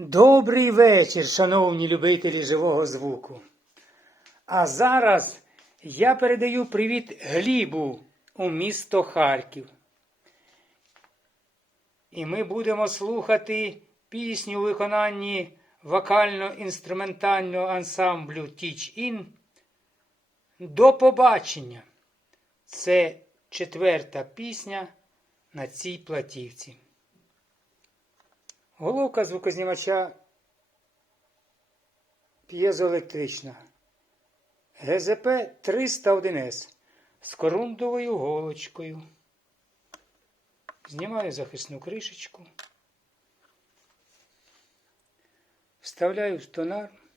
Добрий вечір, шановні любителі живого звуку. А зараз я передаю привіт Глібу у місто Харків. І ми будемо слухати пісню у виконанні вокально-інструментального ансамблю Teach In. До побачення! Це четверта пісня на цій платівці. Головка звукознімача п'єзоелектрична. ГЗП 301С з корундовою голочкою. Знімаю захисну кришечку. Вставляю в тонар.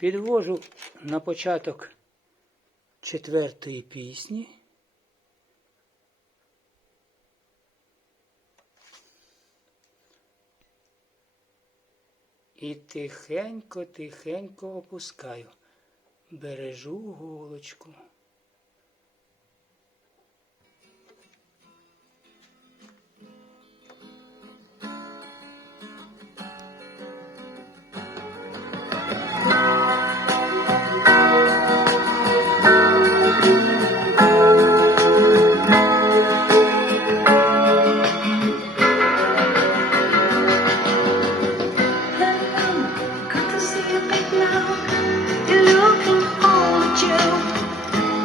Підвожу на початок четвертої пісні. І тихенько-тихенько опускаю, бережу голочку.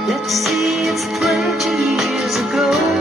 Let's see, it's 20 years ago.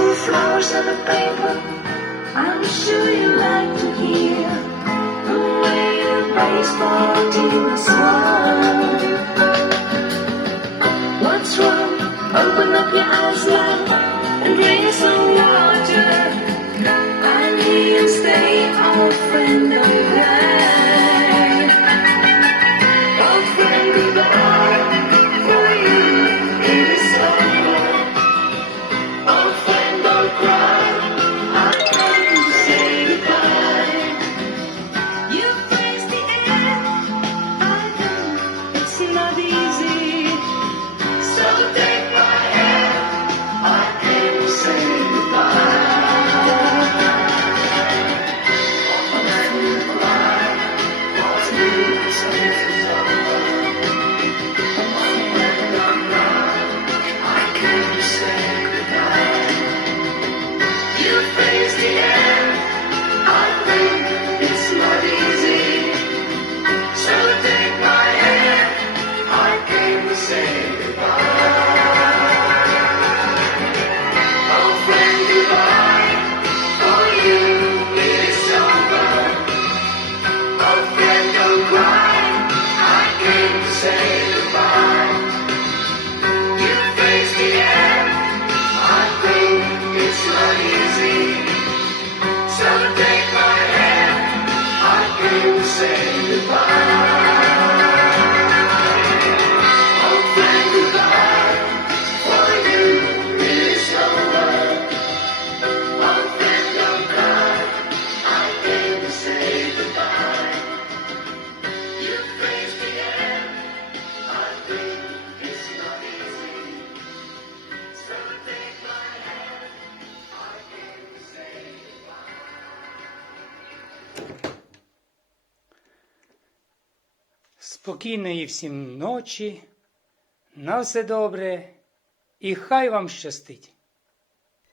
Some flowers and a paper. I'm sure you like to hear the way the baseball is swung. What's wrong? Open up your eyes, love, and drink some water. I'm here to stay, old friend, Спокійної всім ночі, на все добре і хай вам щастить!